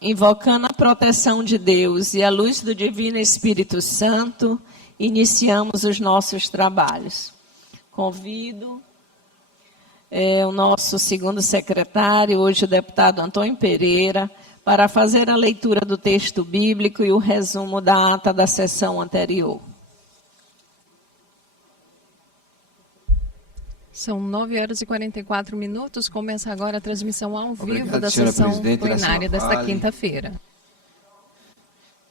Invocando a proteção de Deus e a luz do Divino Espírito Santo, iniciamos os nossos trabalhos. Convido o nosso segundo secretário, hoje o deputado Antônio Pereira, para fazer a leitura do texto bíblico e o resumo da ata da sessão anterior. São 9h44. Começa agora a transmissão ao vivo da sessão plenária desta quinta-feira.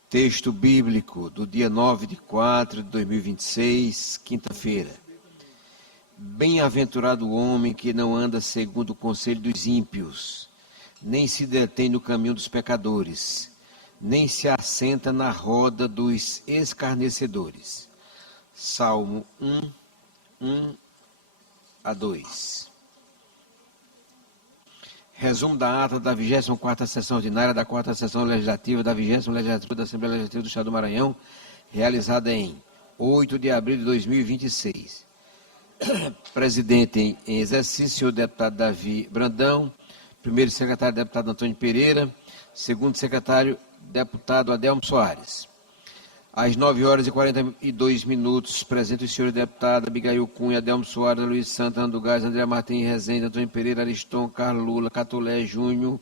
Texto bíblico do dia 9/4/2026, quinta-feira. Bem-aventurado o homem que não anda segundo o conselho dos ímpios, nem se detém no caminho dos pecadores, nem se assenta na roda dos escarnecedores. Salmo 1:1-2. Resumo da ata da 24ª sessão ordinária da 4ª sessão legislativa da 20ª legislatura da Assembleia Legislativa do Estado do Maranhão, realizada em 8 de abril de 2026. Presidente em exercício, o deputado Davi Brandão. Primeiro secretário, deputado Antônio Pereira. Segundo secretário, deputado Adelmo Soares. Às 9h42, presente os senhores deputados Abigail Cunha, Adelmo Soares, Luiz Santos, Ando Gás, André Martins Rezende, Antônio Pereira, Ariston, Carlos Lula, Catolé Júnior,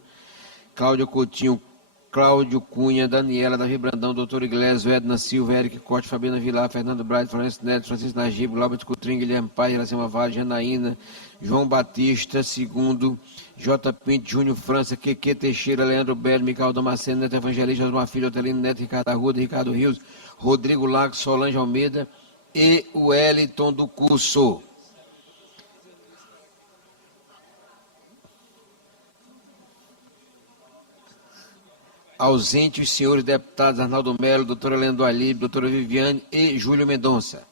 Cláudio Coutinho, Cláudio Cunha, Daniela, Davi Brandão, doutor Iglesias, Edna Silva, Eric Corte, Fabiana Vilar, Fernando Braga, Florencio Neto, Francisco Nagibo, Glauber Coutrinho, Guilherme Paz, Iracema Vale, Janaína, João Batista, segundo, J. Pinto, Júnior França, Queque Teixeira, Leandro Belo, Micael Damasceno, Neto Evangelista, Osmar Filho, Otelino Neto, Ricardo Arruda, Ricardo Rios, Rodrigo Lagos, Solange Almeida e o Wellington do Curso. Ausente os senhores deputados Arnaldo Melo, doutora Leandro Alíbio, doutora Viviane e Júlio Mendonça.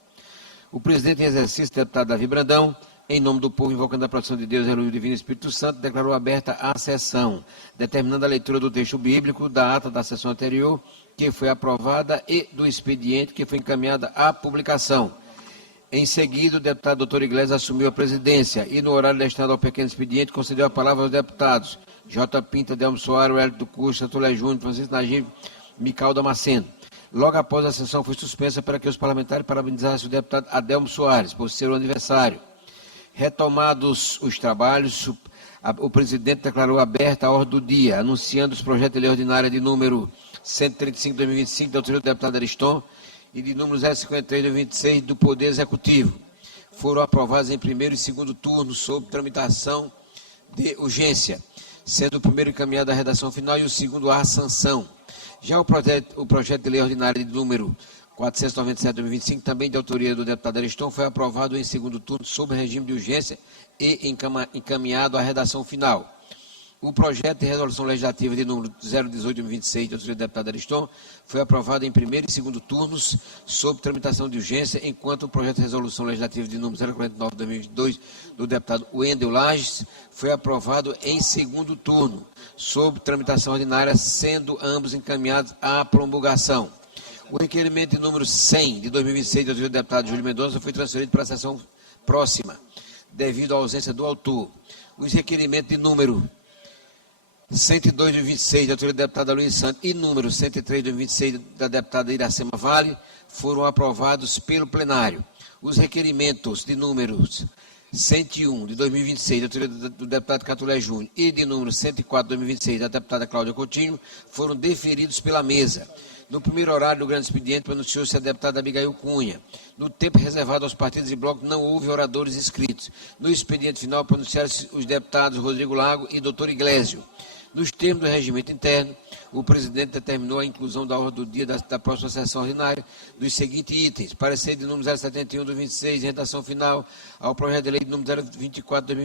O presidente em exercício, deputado Davi Brandão, em nome do povo, invocando a proteção de Deus e a luz do Divino Espírito Santo, declarou aberta a sessão, determinando a leitura do texto bíblico da ata da sessão anterior, que foi aprovada, e do expediente que foi encaminhada à publicação. Em seguida, o deputado doutor Iglesias assumiu a presidência e, no horário destinado ao pequeno expediente, concedeu a palavra aos deputados J. Pinto, Adelmo Soares, Hélio do Curso, Atulé Júnior, Francisco Nagibo, Micael Damasceno. Logo após a sessão foi suspensa para que os parlamentares parabenizassem o deputado Adelmo Soares por seu aniversário. Retomados os trabalhos, o presidente declarou aberta a ordem do dia, anunciando os projetos de lei ordinária de número 135/2025, da autoria do deputado Ariston, e de número 053/2026, do Poder Executivo. Foram aprovados em primeiro e segundo turno, sob tramitação de urgência, sendo o primeiro encaminhado à redação final e o segundo à sanção. Já o projeto de lei ordinária de número 497/2025, também de autoria do deputado Ariston, foi aprovado em segundo turno sob regime de urgência e encaminhado à redação final. O projeto de resolução legislativa de número 018/2026, de autoria do deputado Ariston, foi aprovado em primeiro e segundo turnos sob tramitação de urgência, enquanto o projeto de resolução legislativa de número 049/2022, do deputado Wendel Lages, foi aprovado em segundo turno sob tramitação ordinária, sendo ambos encaminhados à promulgação. O requerimento de número 100 de 2026, do deputado Júlio Mendonça, foi transferido para a sessão próxima, devido à ausência do autor. Os requerimentos de número 102 de 26, da autoria da deputada Luiz Santos, e número 103 de 26, da deputada Iracema Vale, foram aprovados pelo plenário. Os requerimentos de números 101 de 2026, da autoria do deputado Catolé Júnior, e de número 104 de 2026, da deputada Cláudia Coutinho, foram deferidos pela mesa. No primeiro horário do grande expediente, pronunciou-se a deputada Abigail Cunha. No tempo reservado aos partidos e blocos, não houve oradores inscritos. No expediente final, pronunciaram-se os deputados Rodrigo Lago e doutor Iglesias. Nos termos do regimento interno, o presidente determinou a inclusão da ordem do dia da próxima sessão ordinária dos seguintes itens: parecer de número 071 do 26, em redação final ao projeto de lei de número 024 do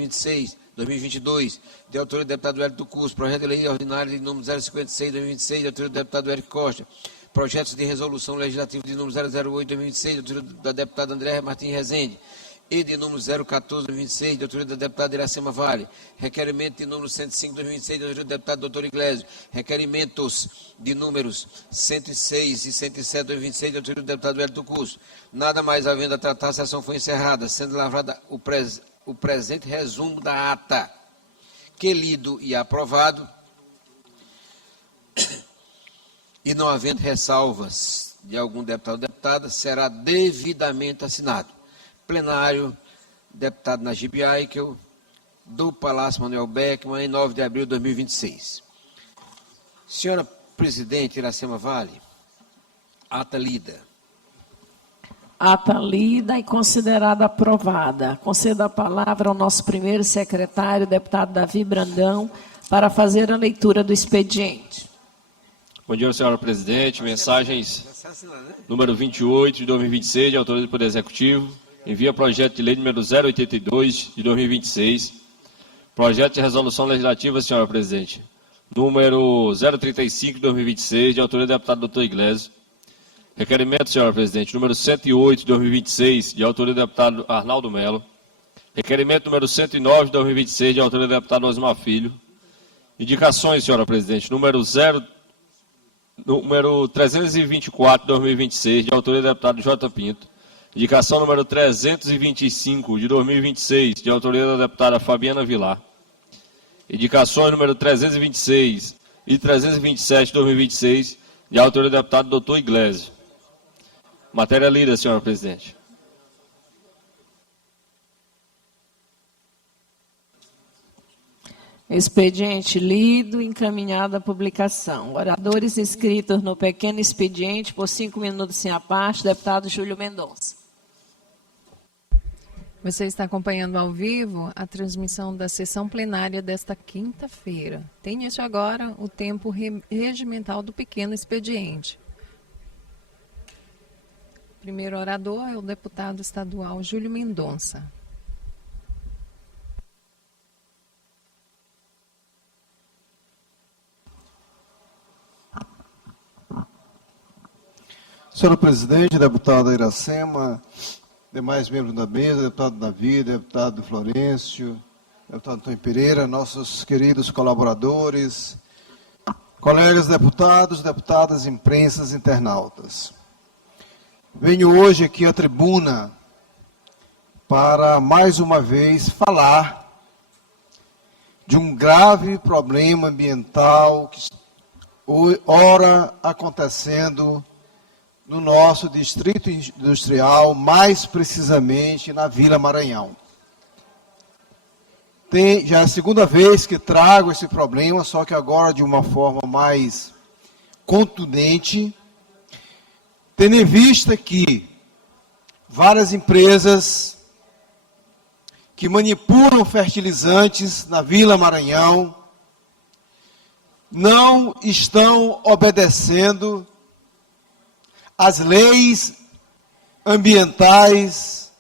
2022, de autoria do deputado Hélio do Curso, projeto de lei ordinária de número 056 do 2026, de autoria do deputado Eric Costa, projetos de resolução legislativa de número 008 do 2026, de autoria da deputada André Martins Rezende, e de número 014 de 2026, de autoria da deputada Iracema Vale, requerimento de número 105 de 2026, de autoria do deputado doutor Iglesias, requerimentos de números 106 e 107 de 2026, de autoria do deputado Hélio do Curso. Nada mais havendo a tratar, a sessão foi encerrada, sendo lavrada o presente resumo da ata, que lido e aprovado, e não havendo ressalvas de algum deputado ou deputada, será devidamente assinado. Plenário, deputado Najib Aikel, do Palácio Manuel Beckmann, em 9 de abril de 2026. Senhora presidente Iracema Vale, ata lida. Ata lida e considerada aprovada. Concedo a palavra ao nosso primeiro secretário, deputado Davi Brandão, para fazer a leitura do expediente. Bom dia, senhora presidente. Mensagens número 28 de 2026, de autoria do Poder Executivo. Envia projeto de lei número 082 de 2026. Projeto de resolução legislativa, senhora presidente. Número 035 de 2026, de autoria do deputado doutor Iglesias. Requerimento, senhora presidente, número 108 de 2026, de autoria do deputado Arnaldo Melo. Requerimento número 109 de 2026, de autoria do deputado Osmar Filho. Indicações, senhora presidente, número 324 de 2026, de autoria do deputado J. Pinto. Indicação número 325 de 2026, de autoria da deputada Fabiana Vilar. Indicações número 326 e 327 de 2026, de autoria do deputado doutor Iglesias. Matéria lida, senhora presidente. Expediente lido, encaminhado à publicação. Oradores inscritos no pequeno expediente, por 5 minutos sem a parte, deputado Júlio Mendonça. Você está acompanhando ao vivo a transmissão da sessão plenária desta quinta-feira. Tem início agora o tempo regimental do pequeno expediente. O primeiro orador é o deputado estadual Júlio Mendonça. Senhora presidente, deputada Iracema, demais membros da mesa, deputado Davi, deputado Florencio, deputado Antônio Pereira, nossos queridos colaboradores, colegas deputados, deputadas, imprensas, internautas. Venho hoje aqui à tribuna para, mais uma vez, falar de um grave problema ambiental que ora acontecendo no nosso distrito industrial, mais precisamente na Vila Maranhão. Já é a segunda vez que trago esse problema, só que agora de uma forma mais contundente, tendo em vista que várias empresas que manipulam fertilizantes na Vila Maranhão não estão obedecendo as leis ambientais,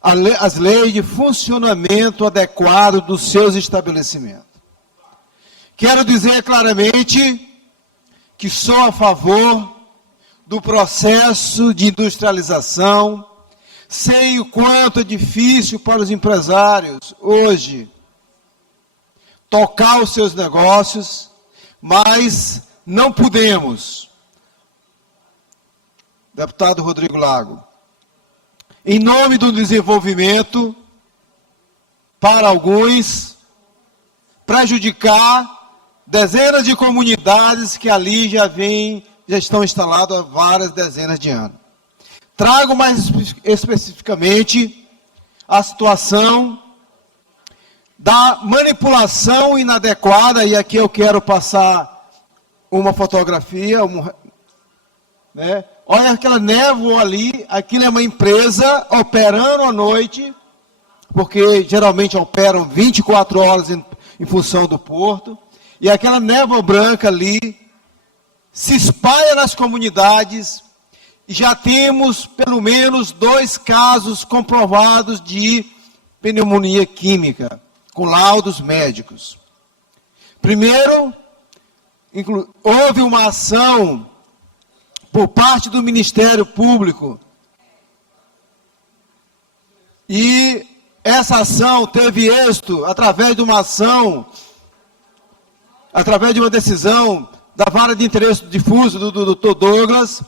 as leis de funcionamento adequado dos seus estabelecimentos. Quero dizer claramente que sou a favor do processo de industrialização. Sei o quanto é difícil para os empresários hoje tocar os seus negócios, mas não podemos, deputado Rodrigo Lago, em nome do desenvolvimento, para alguns, prejudicar dezenas de comunidades que ali já estão instaladas há várias dezenas de anos. Trago mais especificamente a situação da manipulação inadequada, e aqui eu quero passar uma fotografia, olha aquela névoa ali, aquilo é uma empresa operando à noite, porque geralmente operam 24 horas em função do porto, e aquela névoa branca ali se espalha nas comunidades, e já temos pelo menos 2 casos comprovados de pneumonia química, com laudos médicos. Primeiro, houve uma ação por parte do Ministério Público, e essa ação teve êxito através de uma ação, através de uma decisão da Vara de Interesse Difuso do Dr. Douglas,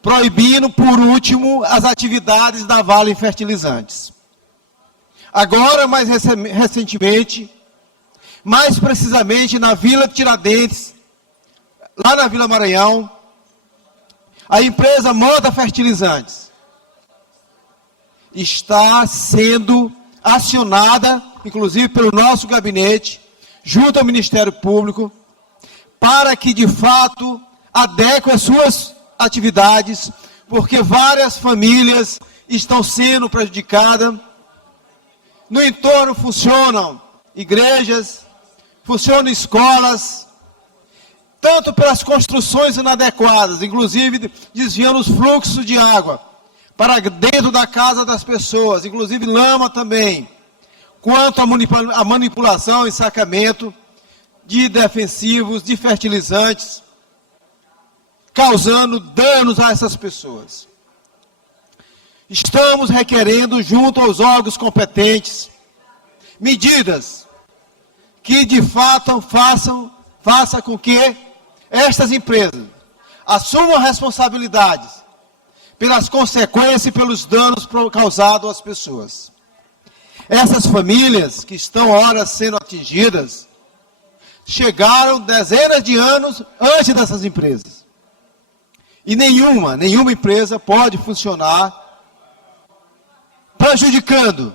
proibindo, por último, as atividades da Vale Fertilizantes. Agora, mais recentemente, mais precisamente na Vila Tiradentes, lá na Vila Maranhão, a empresa Moda Fertilizantes está sendo acionada, inclusive pelo nosso gabinete, junto ao Ministério Público, para que, de fato, adeque as suas atividades, porque várias famílias estão sendo prejudicadas. No entorno funcionam igrejas, funcionam escolas, tanto pelas construções inadequadas, inclusive desviando os fluxos de água para dentro da casa das pessoas, inclusive lama também, quanto à manipulação e sacamento de defensivos, de fertilizantes, causando danos a essas pessoas. Estamos requerendo, junto aos órgãos competentes, medidas que, de fato, faça com que estas empresas assumam responsabilidades pelas consequências e pelos danos causados às pessoas. Essas famílias que estão, ora, sendo atingidas, chegaram dezenas de anos antes dessas empresas. E nenhuma empresa pode funcionar prejudicando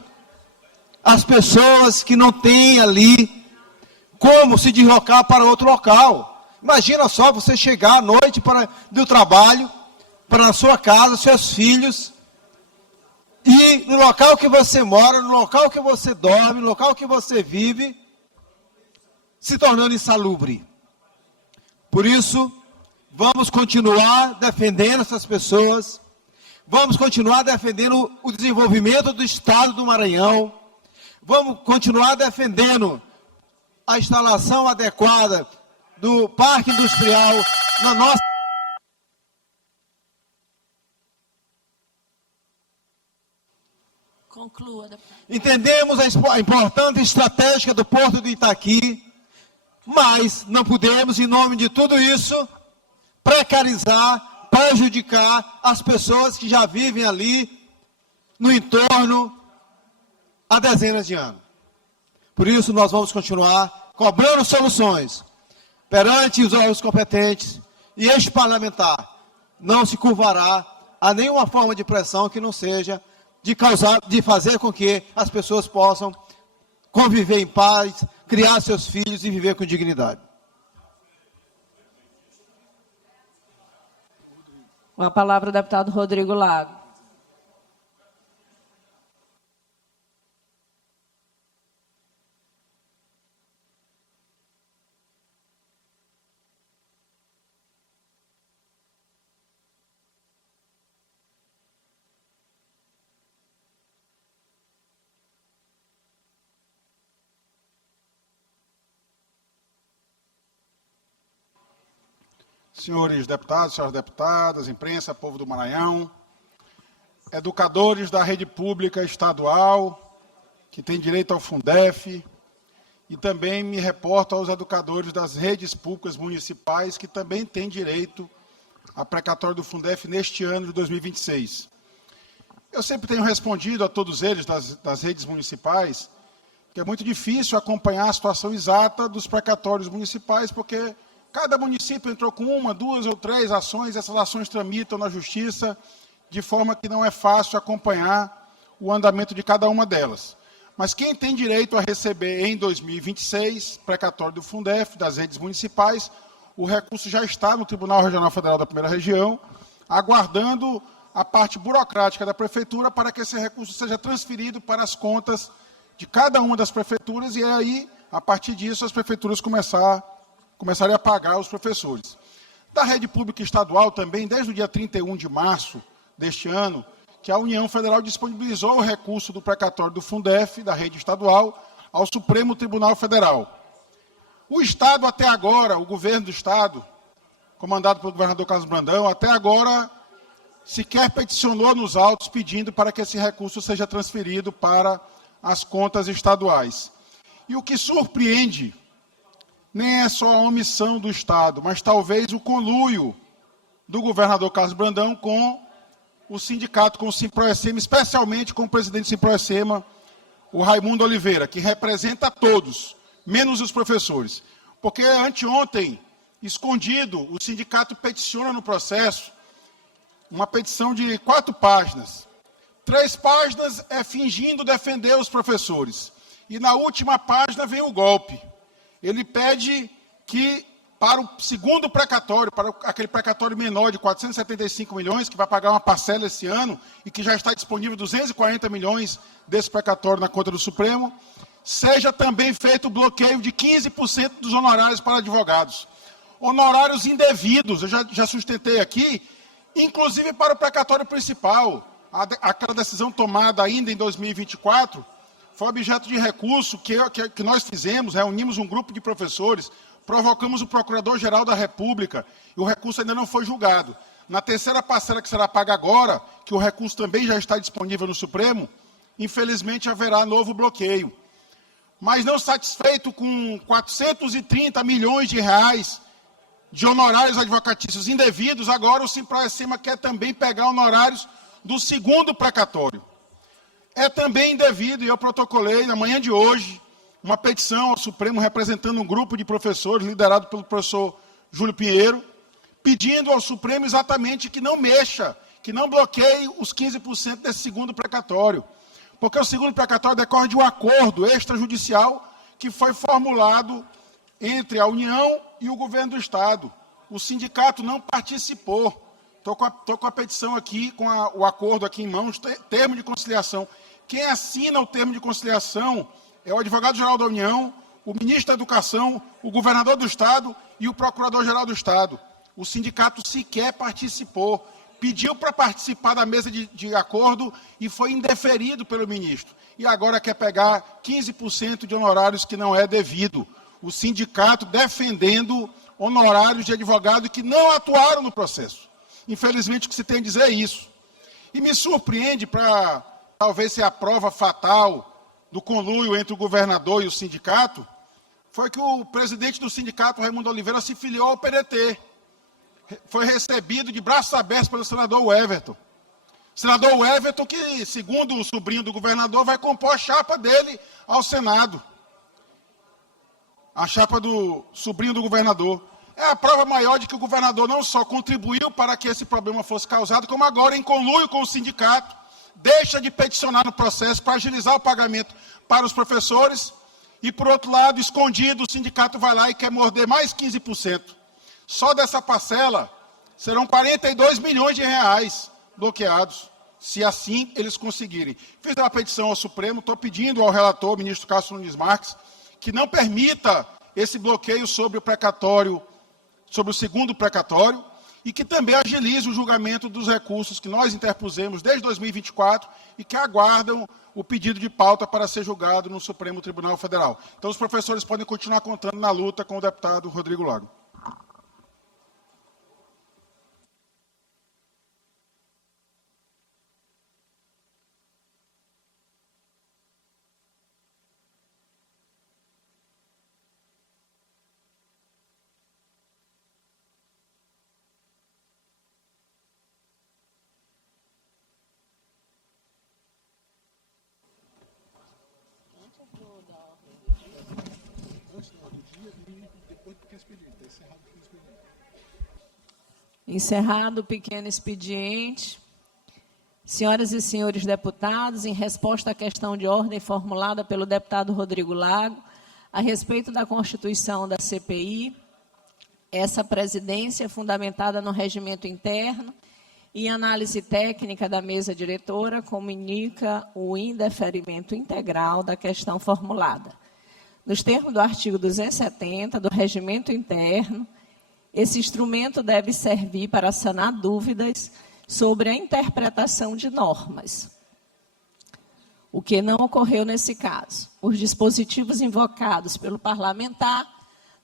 as pessoas que não têm ali como se deslocar para outro local. Imagina só você chegar à noite do trabalho, para a sua casa, seus filhos, e no local que você mora, no local que você dorme, no local que você vive, se tornando insalubre. Por isso, vamos continuar defendendo essas pessoas, vamos continuar defendendo o desenvolvimento do Estado do Maranhão, vamos continuar defendendo a instalação adequada do Parque Industrial na nossa... Conclua, deputado. Entendemos a importante estratégia do Porto de Itaqui, mas não podemos, em nome de tudo isso, precarizar, prejudicar as pessoas que já vivem ali no entorno há dezenas de anos. Por isso, nós vamos continuar cobrando soluções perante os órgãos competentes, e este parlamentar não se curvará a nenhuma forma de pressão que não seja de fazer com que as pessoas possam conviver em paz, criar seus filhos e viver com dignidade. Com a palavra o deputado Rodrigo Lago. Senhores deputados, senhoras deputadas, imprensa, povo do Maranhão, educadores da rede pública estadual, que tem direito ao Fundef, e também me reporto aos educadores das redes públicas municipais, que também têm direito a precatório do Fundef neste ano de 2026. Eu sempre tenho respondido a todos eles das redes municipais que é muito difícil acompanhar a situação exata dos precatórios municipais, porque cada município entrou com uma, duas ou três ações, essas ações tramitam na justiça, de forma que não é fácil acompanhar o andamento de cada uma delas. Mas quem tem direito a receber em 2026, precatório do Fundef, das redes municipais, o recurso já está no Tribunal Regional Federal da Primeira Região, aguardando a parte burocrática da Prefeitura para que esse recurso seja transferido para as contas de cada uma das prefeituras, e aí, a partir disso, as prefeituras começarem a pagar os professores. Da rede pública estadual também, desde o dia 31 de março deste ano, que a União Federal disponibilizou o recurso do precatório do Fundef, da rede estadual, ao Supremo Tribunal Federal. O Estado, até agora, o governo do Estado, comandado pelo governador Carlos Brandão, até agora sequer peticionou nos autos pedindo para que esse recurso seja transferido para as contas estaduais. E o que surpreende nem é só a omissão do Estado, mas talvez o conluio do governador Carlos Brandão com o sindicato, com o Simproecema, especialmente com o presidente do Simproecema, o Raimundo Oliveira, que representa todos, menos os professores. Porque anteontem Escondido, o sindicato peticiona no processo uma petição de 4 páginas. 3 páginas é fingindo defender os professores. E na última página vem o golpe. Ele pede que, para o segundo precatório, para aquele precatório menor de 475 milhões, que vai pagar uma parcela esse ano, e que já está disponível 240 milhões desse precatório na conta do Supremo, seja também feito o bloqueio de 15% dos honorários para advogados. Honorários indevidos, eu já sustentei aqui, inclusive para o precatório principal. Aquela decisão tomada ainda em 2024 foi objeto de recurso que nós fizemos, reunimos um grupo de professores, provocamos o Procurador-Geral da República e o recurso ainda não foi julgado. Na terceira parcela que será paga agora, que o recurso também já está disponível no Supremo, infelizmente haverá novo bloqueio. Mas não satisfeito com 430 milhões de reais de honorários advocatícios indevidos, agora o Simproecima quer também pegar honorários do segundo precatório. É também indevido, e eu protocolei na manhã de hoje uma petição ao Supremo representando um grupo de professores liderado pelo professor Júlio Pinheiro, pedindo ao Supremo exatamente que não mexa, que não bloqueie os 15% desse segundo precatório. Porque o segundo precatório decorre de um acordo extrajudicial que foi formulado entre a União e o governo do Estado. O sindicato não participou. Estou com a petição aqui, com o acordo aqui em mãos, termo de conciliação. Quem assina o termo de conciliação é o advogado-geral da União, o ministro da Educação, o governador do Estado e o procurador-geral do Estado. O sindicato sequer participou. Pediu para participar da mesa de acordo e foi indeferido pelo ministro. E agora quer pegar 15% de honorários que não é devido. O sindicato defendendo honorários de advogado que não atuaram no processo. Infelizmente, o que se tem a dizer é isso. E me surpreende, para talvez ser a prova fatal do conluio entre o governador e o sindicato, foi que o presidente do sindicato, Raimundo Oliveira, se filiou ao PDT. Foi recebido de braços abertos pelo senador Everton. Senador Everton, que, segundo o sobrinho do governador, vai compor a chapa dele ao Senado. A chapa do sobrinho do governador. É a prova maior de que o governador não só contribuiu para que esse problema fosse causado, como agora, em conluio com o sindicato, deixa de peticionar no processo para agilizar o pagamento para os professores e, por outro lado, escondido, o sindicato vai lá e quer morder mais 15%. Só dessa parcela serão 42 milhões de reais bloqueados, se assim eles conseguirem. Fiz uma petição ao Supremo, estou pedindo ao relator, o ministro Cássio Nunes Marques, que não permita esse bloqueio sobre o precatório, sobre o segundo precatório, e que também agilize o julgamento dos recursos que nós interpusemos desde 2024 e que aguardam o pedido de pauta para ser julgado no Supremo Tribunal Federal. Então, os professores podem continuar contando na luta com o deputado Rodrigo Lago. Encerrado o pequeno expediente. Senhoras e senhores deputados, em resposta à questão de ordem formulada pelo deputado Rodrigo Lago, a respeito da constituição da CPI, essa presidência, fundamentada no regimento interno e análise técnica da mesa diretora, comunica o indeferimento integral da questão formulada. Nos termos do artigo 270 do regimento interno, esse instrumento deve servir para sanar dúvidas sobre a interpretação de normas, o que não ocorreu nesse caso. Os dispositivos invocados pelo parlamentar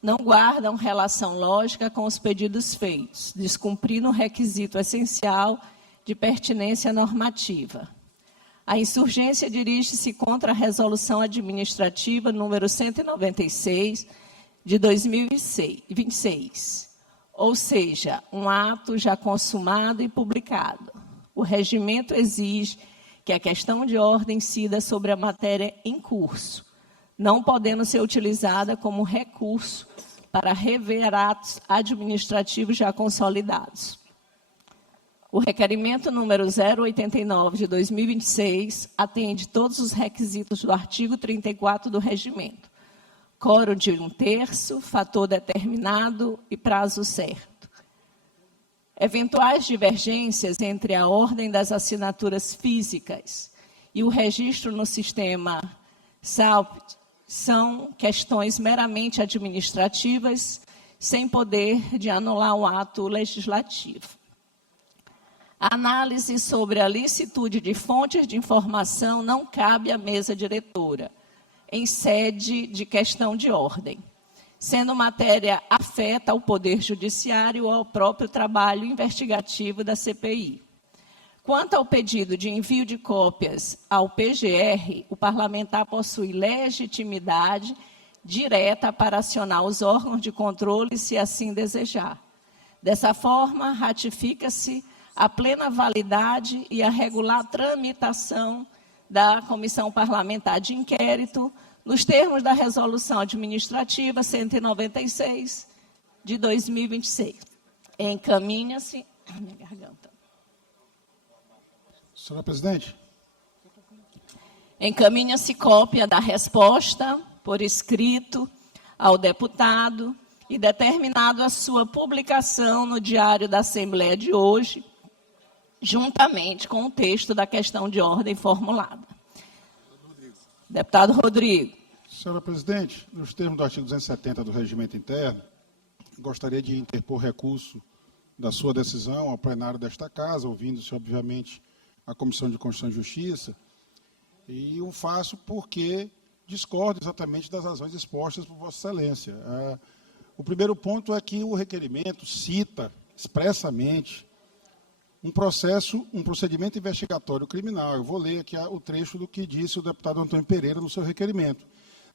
não guardam relação lógica com os pedidos feitos, descumprindo o requisito essencial de pertinência normativa. A insurgência dirige-se contra a Resolução Administrativa número 196, de 2026, ou seja, um ato já consumado e publicado. O regimento exige que a questão de ordem incida sobre a matéria em curso, não podendo ser utilizada como recurso para rever atos administrativos já consolidados. O requerimento número 089 de 2026 atende todos os requisitos do artigo 34 do Regimento. Quórum de 1/3, fator determinado e prazo certo. Eventuais divergências entre a ordem das assinaturas físicas e o registro no sistema SALP são questões meramente administrativas, sem poder de anular o ato legislativo. A análise sobre a licitude de fontes de informação não cabe à mesa diretora, em sede de questão de ordem, sendo matéria afeta ao Poder Judiciário ou ao próprio trabalho investigativo da CPI. Quanto ao pedido de envio de cópias ao PGR, o parlamentar possui legitimidade direta para acionar os órgãos de controle, se assim desejar. Dessa forma, ratifica-se a plena validade e a regular tramitação da Comissão Parlamentar de Inquérito, nos termos da Resolução Administrativa 196 de 2026. Encaminha-se... Minha garganta. Senhora presidente. Encaminha-se cópia da resposta por escrito ao deputado e determinado a sua publicação no Diário da Assembleia de hoje, juntamente com o texto da questão de ordem formulada. Deputado Rodrigo. Senhora presidente, nos termos do artigo 270 do Regimento Interno, gostaria de interpor recurso da sua decisão ao plenário desta casa, ouvindo-se, obviamente, a Comissão de Constituição e Justiça, e o faço porque discordo exatamente das razões expostas por Vossa Excelência. O primeiro ponto é que o requerimento cita expressamente um procedimento investigatório criminal. Eu vou ler aqui o trecho do que disse o deputado Antônio Pereira no seu requerimento.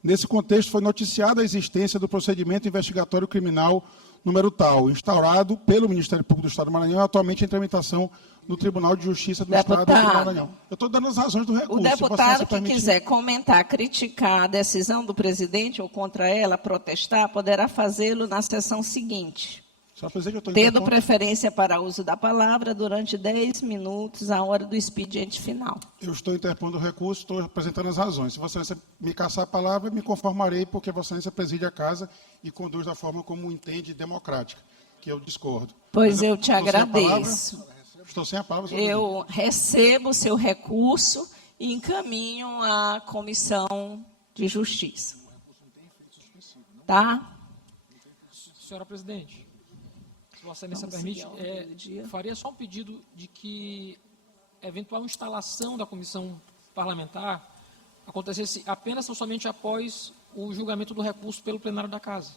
Nesse contexto, foi noticiada a existência do procedimento investigatório criminal número tal, instaurado pelo Ministério Público do Estado do Maranhão, atualmente em tramitação no Tribunal de Justiça do Estado do Maranhão. Eu estou dando as razões do recurso. O deputado que quiser comentar, criticar a decisão do presidente ou contra ela, protestar, poderá fazê-lo na sessão seguinte. Tendo preferência para uso da palavra durante 10 minutos, a hora do expediente final. Eu estou interpondo o recurso, estou apresentando as razões. Se Vossa Excelência me caçar a palavra, me conformarei, porque Vossa Excelência preside a casa e conduz da forma como entende democrática, que eu discordo. Pois eu te agradeço. Estou sem a palavra. Eu recebo o seu recurso e encaminho à Comissão de Justiça. Tá? Senhora presidente. Vossa Excelência permite, faria só um pedido de que eventual instalação da comissão parlamentar acontecesse apenas ou somente após o julgamento do recurso pelo plenário da Casa.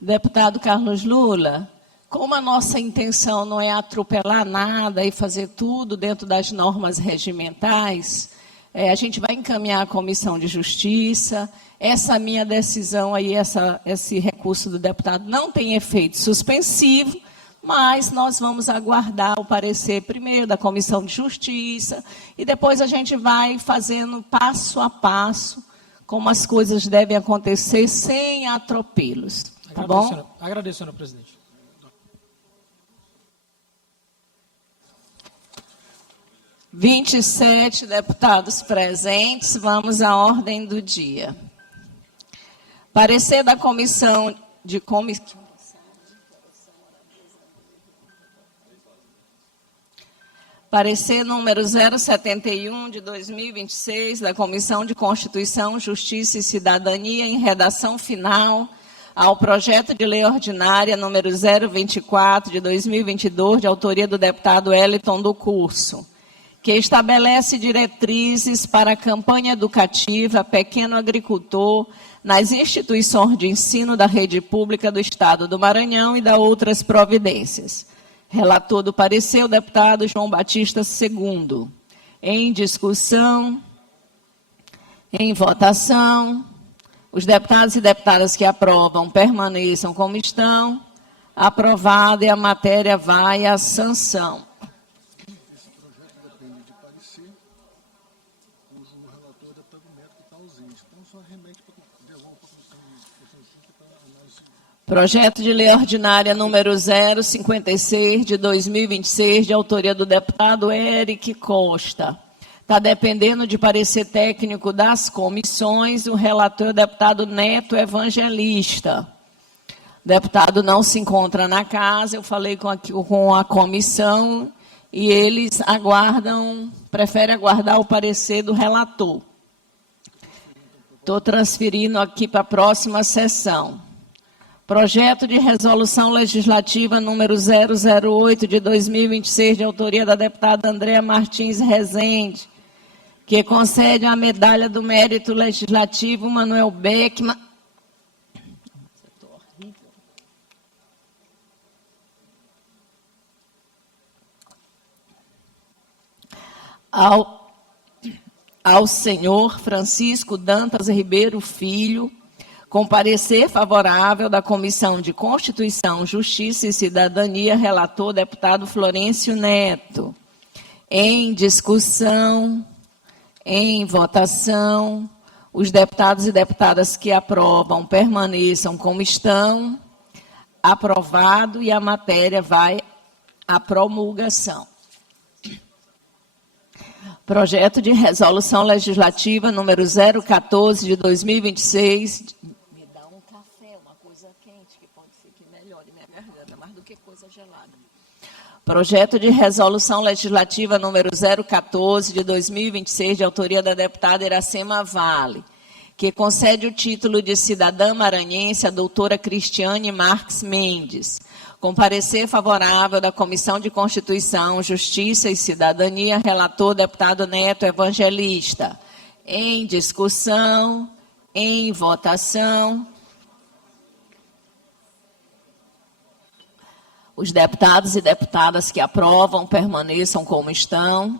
Deputado Carlos Lula, como a nossa intenção não é atropelar nada e fazer tudo dentro das normas regimentais, a gente vai encaminhar à Comissão de Justiça. Essa minha decisão aí, esse recurso do deputado não tem efeito suspensivo, mas nós vamos aguardar o parecer primeiro da Comissão de Justiça e depois a gente vai fazendo passo a passo como as coisas devem acontecer sem atropelos. Tá bom? Agradeço, senhora presidente. – 27 deputados presentes, vamos à ordem do dia. Parecer da Comissão de Parecer número 071 de 2026 da Comissão de Constituição, Justiça e Cidadania em redação final ao projeto de lei ordinária número 024 de 2022, de autoria do deputado Wellington do Curso, que estabelece diretrizes para a campanha educativa pequeno agricultor nas instituições de ensino da rede pública do Estado do Maranhão e da outras providências. Relator do parecer, o deputado João Batista II. Em discussão, em votação, Os deputados e deputadas que aprovam permaneçam como estão. Aprovado, e a matéria vai à sanção. Esse projeto depende de parecer, cujo relator é deputado Neto, que está ausente. Então, só remete para devolver para a comissão para análise. Projeto de lei ordinária número 056, de 2026, de autoria do deputado Eric Costa. Está dependendo de parecer técnico das comissões. O relator é o deputado Neto Evangelista. O deputado não se encontra na casa. Eu falei com a comissão e eles preferem aguardar o parecer do relator. Estou transferindo aqui para a próxima sessão. Projeto de resolução legislativa número 008 de 2026, de autoria da deputada Andréa Martins Rezende, que concede a medalha do mérito legislativo Manuel Beckmann. Ao senhor Francisco Dantas Ribeiro Filho, com parecer favorável da Comissão de Constituição, Justiça e Cidadania, relator deputado Florencio Neto. Em discussão, em votação, os deputados e deputadas que aprovam permaneçam como estão. Aprovado, e a matéria vai à promulgação. Projeto de resolução legislativa número 014 de 2026. Me dá um café, uma coisa quente, que pode ser que melhore minha garganta, mais do que coisa gelada. Projeto de resolução legislativa número 014 de 2026, de autoria da deputada Iracema Vale, que concede o título de cidadã maranhense à doutora Cristiane Marques Mendes, com parecer favorável da Comissão de Constituição, Justiça e Cidadania, relator deputado Neto Evangelista. Em discussão, em votação. Os deputados e deputadas que aprovam permaneçam como estão.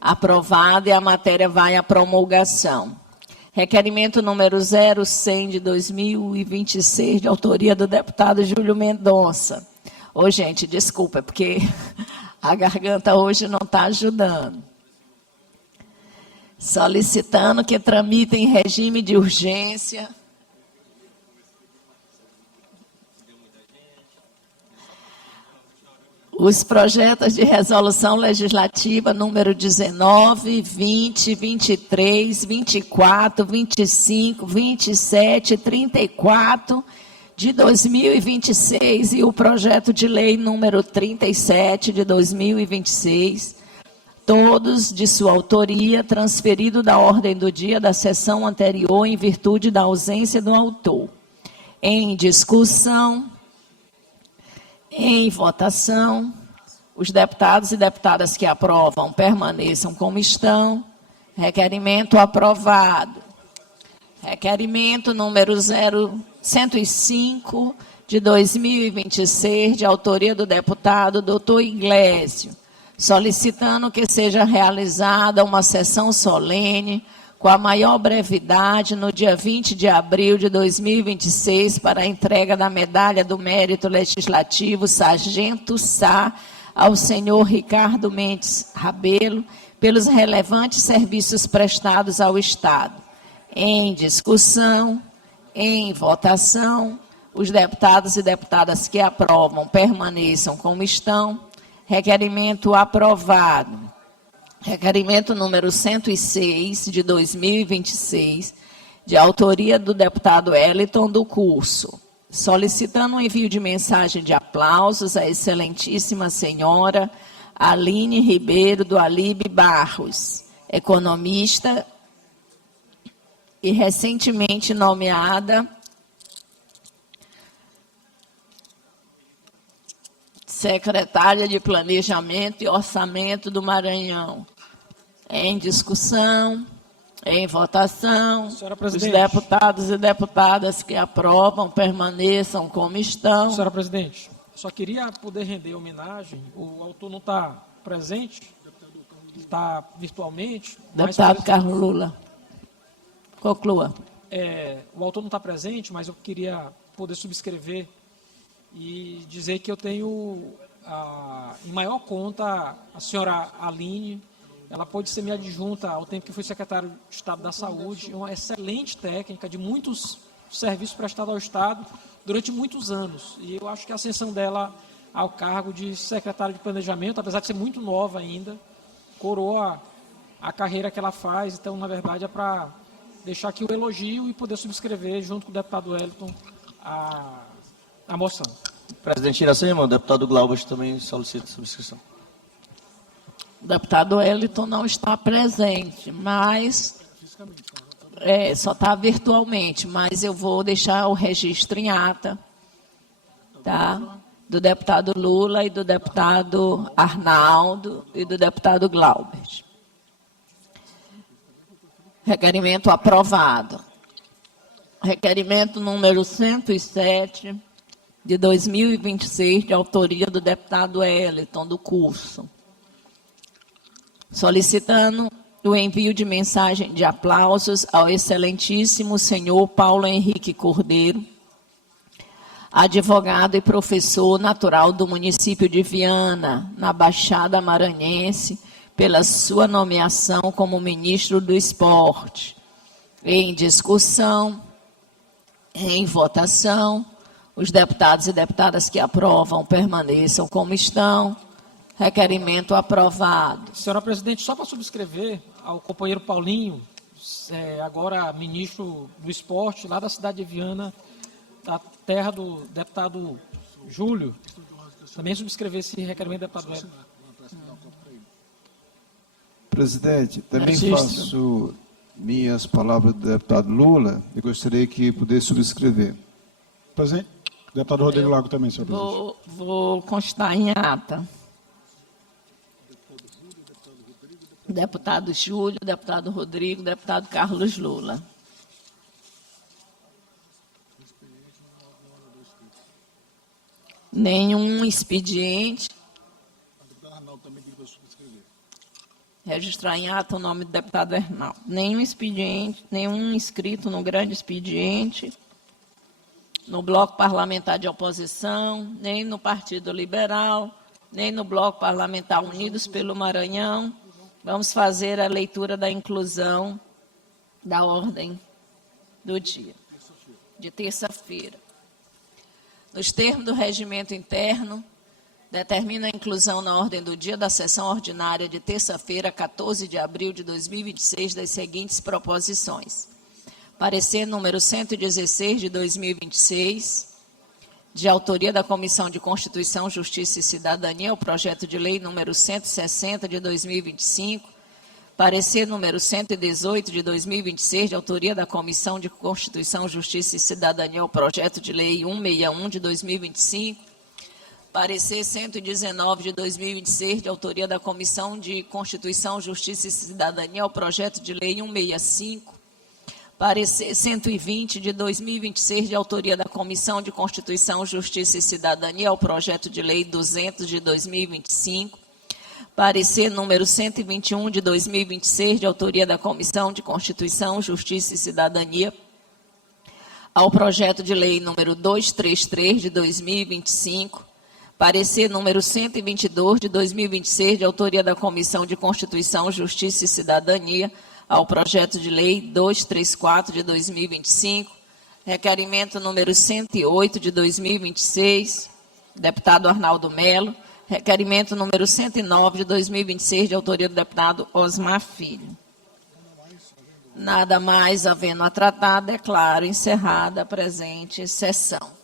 Aprovado, e a matéria vai à promulgação. Requerimento número 0100 de 2026, de autoria do deputado Júlio Mendonça. Ô, gente, desculpa, porque a garganta hoje não está ajudando. Solicitando que tramite em regime de urgência. Os projetos de resolução legislativa número 19, 20, 23, 24, 25, 27 e 34 de 2026 e o projeto de lei número 37 de 2026, todos de sua autoria, transferido da ordem do dia da sessão anterior em virtude da ausência do autor. Em discussão. Em votação, os deputados e deputadas que aprovam permaneçam como estão. Requerimento aprovado. Requerimento número 105 de 2026, de autoria do deputado doutor Iglesio, solicitando que seja realizada uma sessão solene com a maior brevidade, no dia 20 de abril de 2026, para a entrega da medalha do mérito legislativo Sargento Sá ao senhor Ricardo Mendes Rabelo, pelos relevantes serviços prestados ao Estado. Em discussão, em votação, os deputados e deputadas que aprovam permaneçam como estão. Requerimento aprovado. Requerimento número 106, de 2026, de autoria do deputado Eliton do Curso, solicitando o envio de mensagem de aplausos à excelentíssima senhora Aline Ribeiro do Alibe Barros, economista e recentemente nomeada secretária de Planejamento e Orçamento do Maranhão. Em discussão, em votação, os deputados e deputadas que aprovam permaneçam como estão. Senhora Presidente, só queria poder render homenagem. O autor não está presente, está virtualmente. Deputado Carlos Lula, conclua. o autor não está presente, mas eu queria poder subscrever e dizer que eu tenho em maior conta a senhora Aline. Ela pôde ser minha adjunta ao tempo que fui secretário de Estado da Saúde, uma excelente técnica de muitos serviços prestados ao Estado durante muitos anos. E eu acho que a ascensão dela ao cargo de secretário de Planejamento, apesar de ser muito nova ainda, coroa a carreira que ela faz. Então, na verdade, é para deixar aqui o elogio e poder subscrever, junto com o deputado Wellington, a moção. Presidente Iracema, o deputado Glaubas também solicita subscrição. O deputado Wellington não está presente, mas só está virtualmente, mas eu vou deixar o registro em ata, tá? Do deputado Lula e do deputado Arnaldo e do deputado Glaubert. Requerimento aprovado. Requerimento número 107, de 2026, de autoria do deputado Wellington, do curso. Solicitando o envio de mensagem de aplausos ao excelentíssimo senhor Paulo Henrique Cordeiro, advogado e professor natural do município de Viana, na Baixada Maranhense, pela sua nomeação como ministro do Esporte. Em discussão, em votação, os deputados e deputadas que aprovam permaneçam como estão. Requerimento aprovado. Senhora presidente, só para subscrever ao companheiro Paulinho, agora ministro do Esporte, lá da cidade de Viana, da terra do deputado Júlio, também subscrever esse requerimento do deputado Wellington. Presidente, também faço minhas palavras do deputado Lula e gostaria que pudesse subscrever. Presidente, deputado Rodrigo Lago também, senhor presidente. Vou constar em ata. Deputado Júlio, deputado Rodrigo, deputado Carlos Lula. Nenhum expediente. Registrar em ata o nome do deputado Arnaldo. Nenhum expediente, nenhum inscrito no grande expediente, no bloco parlamentar de oposição, nem no Partido Liberal, nem no bloco parlamentar Unidos pelo Maranhão. Vamos fazer a leitura da inclusão da ordem do dia, de terça-feira. Nos termos do regimento interno, determina a inclusão na ordem do dia da sessão ordinária de terça-feira, 14 de abril de 2026, das seguintes proposições. Parecer número 116 de 2026, de autoria da Comissão de Constituição, Justiça e Cidadania, o projeto de lei número 160 de 2025, parecer número 118 de 2026, de autoria da Comissão de Constituição, Justiça e Cidadania, o projeto de lei 161 de 2025, parecer 119 de 2026, de autoria da Comissão de Constituição, Justiça e Cidadania, o projeto de lei 165, parecer 120 de 2026, de autoria da Comissão de Constituição, Justiça e Cidadania, ao projeto de lei 200 de 2025, parecer número 121 de 2026, de autoria da Comissão de Constituição, Justiça e Cidadania, ao projeto de lei número 233 de 2025, parecer número 122 de 2026, de autoria da Comissão de Constituição, Justiça e Cidadania, ao projeto de lei 234 de 2025, requerimento número 108 de 2026, deputado Arnaldo Melo, requerimento número 109 de 2026, de autoria do deputado Osmar Filho. Nada mais havendo a tratar, declaro encerrada a presente sessão.